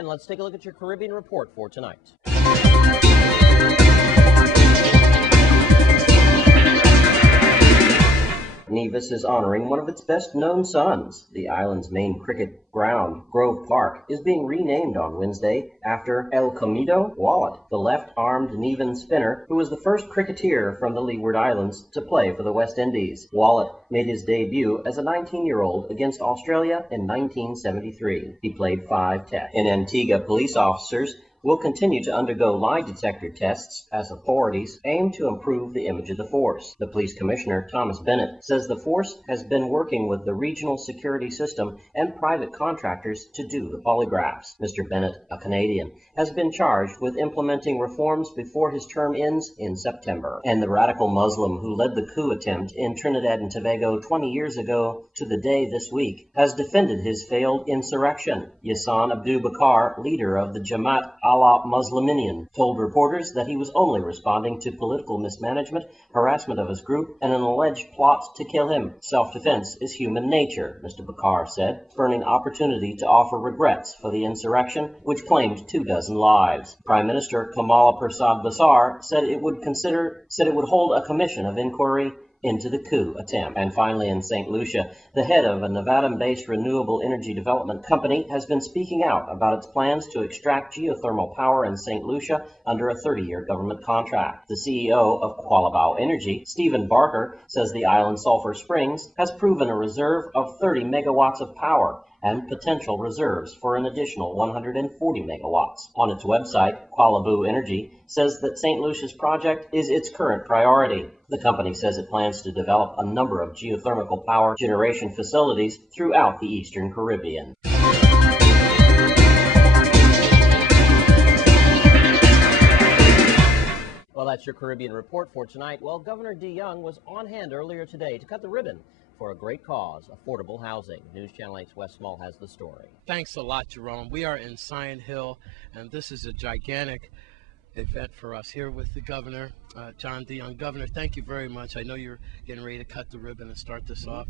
And let's take a look at your Caribbean report for tonight. Nevis is honoring one of its best-known sons. The island's main cricket ground, Grove Park, is being renamed on Wednesday after El Comido Wallet, the left-armed Nevan spinner who was the first cricketer from the Leeward Islands to play for the West Indies. Wallet made his debut as a 19-year-old against Australia in 1973. He played 5 tests. In Antigua, police officers will continue to undergo lie detector tests as authorities aim to improve the image of the force. The police commissioner, Thomas Bennett, says the force has been working with the regional security system and private contractors to do the polygraphs. Mr. Bennett, a Canadian, has been charged with implementing reforms before his term ends in September. And the radical Muslim who led the coup attempt in Trinidad and Tobago 20 years ago to the day this week has defended his failed insurrection. Yassan Abdul Bakar, leader of the Jamaat Allah Musliminian, told reporters that he was only responding to political mismanagement, harassment of his group, and an alleged plot to kill him. Self-defense is human nature, Mr. Bakar said, spurning opportunity to offer regrets for the insurrection, which claimed 24 lives. Prime Minister Kamala Persad Basar said it would hold a commission of inquiry into the coup attempt. And finally, in St. Lucia, the head of a Nevada-based renewable energy development company has been speaking out about its plans to extract geothermal power in St. Lucia under a 30-year government contract. The CEO of Qualabao Energy, Stephen Barker, says the island Sulphur Springs has proven a reserve of 30 megawatts of power and potential reserves for an additional 140 megawatts. On its website, Qualabao Energy says that St. Lucia's project is its current priority. The company says it plans to develop a number of geothermal power generation facilities throughout the Eastern Caribbean. Well, that's your Caribbean report for tonight. Well, Governor DeYoung was on hand earlier today to cut the ribbon for a great cause, affordable housing. News Channel 8's Wes Small has the story. Thanks a lot, Jerome. We are in Scion Hill, and this is a gigantic event for us here with the governor, John DeYoung. Governor, thank you very much. I know you're getting ready to cut the ribbon and start this off.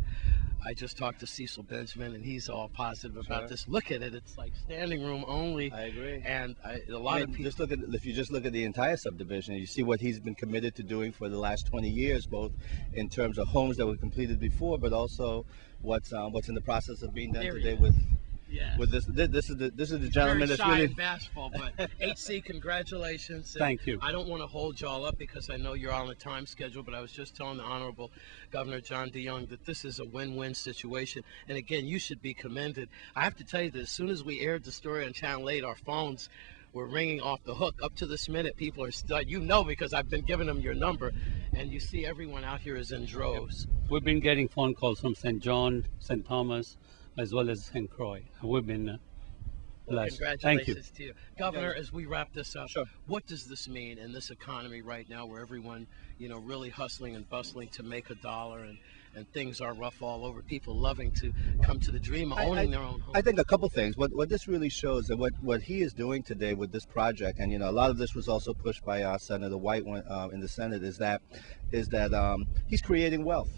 I just talked to Cecil Benjamin, and he's all positive about this. Look at it. It's like standing room only. I agree. And a lot of people... If you just look at the entire subdivision, you see what he's been committed to doing for the last 20 years, both in terms of homes that were completed before, but also what's in the process of being done today with... Yeah. With this is the gentleman that's really bashful, but HC, congratulations. Thank you. I don't want to hold y'all up because I know you're on a time schedule, but I was just telling the Honorable Governor John DeYoung that this is a win-win situation, and again, you should be commended. I have to tell you that as soon as we aired the story on Channel 8, our phones were ringing off the hook. Up to this minute, people are still, because I've been giving them your number, and you see everyone out here is in droves. We've been getting phone calls from St. John, St. Thomas, as well as St. Croix. We've been blessed. Congratulations Thank you. To you. Governor, as we wrap this up, Sure. What does this mean in this economy right now where everyone, really hustling and bustling to make a dollar and things are rough all over, people loving to come to the dream of owning their own home? I think a couple things. What this really shows, and what he is doing today with this project, and a lot of this was also pushed by Senator White in the Senate, is that he's creating wealth.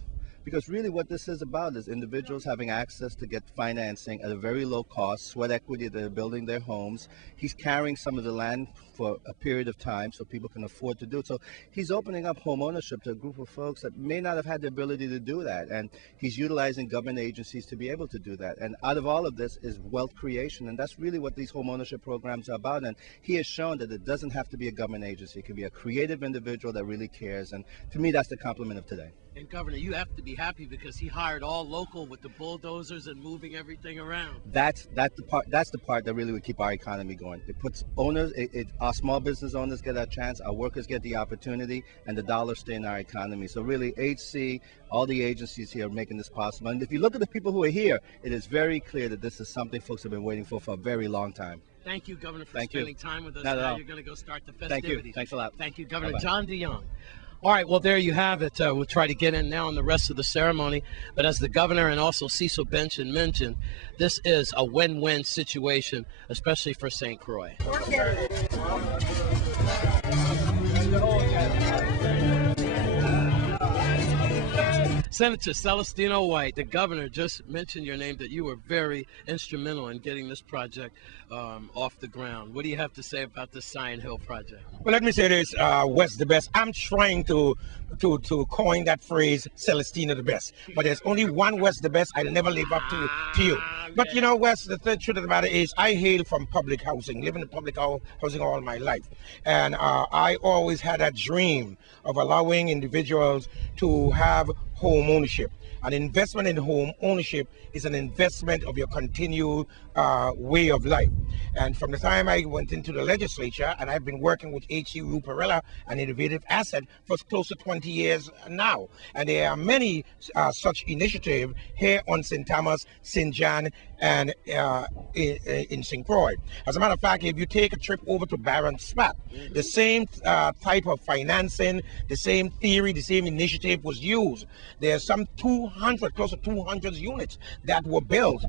Because really what this is about is individuals having access to get financing at a very low cost, sweat equity, they're building their homes. He's carrying some of the land for a period of time so people can afford to do it. So he's opening up home ownership to a group of folks that may not have had the ability to do that. And he's utilizing government agencies to be able to do that. And out of all of this is wealth creation. And that's really what these home ownership programs are about. And he has shown that it doesn't have to be a government agency. It can be a creative individual that really cares. And to me, that's the compliment of today. And Governor, you have to be happy because he hired all local with the bulldozers and moving everything around. That's the part that really would keep our economy going. It puts owners, our small business owners get a chance, our workers get the opportunity, and the dollars stay in our economy. So really, HC, all the agencies here are making this possible. And if you look at the people who are here, it is very clear that this is something folks have been waiting for a very long time. Thank you, Governor, for spending time with us. Not at now all. You're going to go start the festivities. Thank you. Thanks a lot. Thank you, Governor. Bye-bye. John DeYoung. All right, well, there you have it. We'll try to get in now on the rest of the ceremony. But as the governor and also Cecil Benjamin mentioned, this is a win-win situation, especially for St. Croix. Senator Celestino White, the governor just mentioned your name, that you were very instrumental in getting this project off the ground. What do you have to say about the Scion Hill project? Well, let me say this, West the best. I'm trying to coin that phrase, Celestina the best. But there's only one West the best. I'll never live up to you. But you know, West, the truth of the matter is I hail from public housing, living in public housing all my life. And I always had that dream of allowing individuals to have home ownership. An investment in home ownership is an investment of your continued way of life. And from the time I went into the legislature, and I've been working with H.C. Ruparella, an innovative asset, for close to 20 years now. And there are many such initiatives here on St. Thomas, St. John, and in St. Croix. As a matter of fact, if you take a trip over to Barron Spot, the same type of financing, the same theory, the same initiative was used. There's some 200, close to 200 units that were built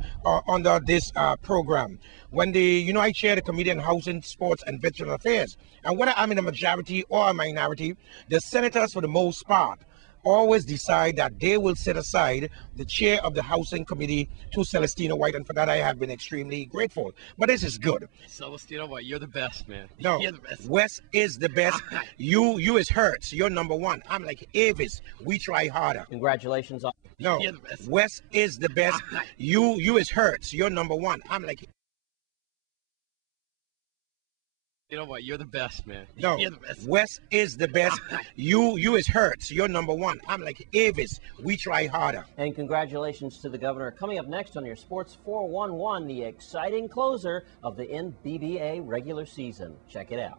under this program. When I chair the Committee on Housing, Sports, and Veteran Affairs, and whether I'm in a majority or a minority, the senators, for the most part, always decide that they will set aside the chair of the Housing Committee to Celestino White, and for that I have been extremely grateful. But this is good. Celestino White, you're the best, man. No, you're the best. West is the best. You is Hertz. You're number one. I'm like Avis. We try harder. Congratulations. No, You're the best. West is the best. You is Hertz. You're number one. I'm like. You know what? You're the best, man. No, You're the best. West is the best. You is Hertz. You're number one. I'm like Avis. We try harder. And congratulations to the governor. Coming up next on your Sports 411, the exciting closer of the NBBA regular season. Check it out.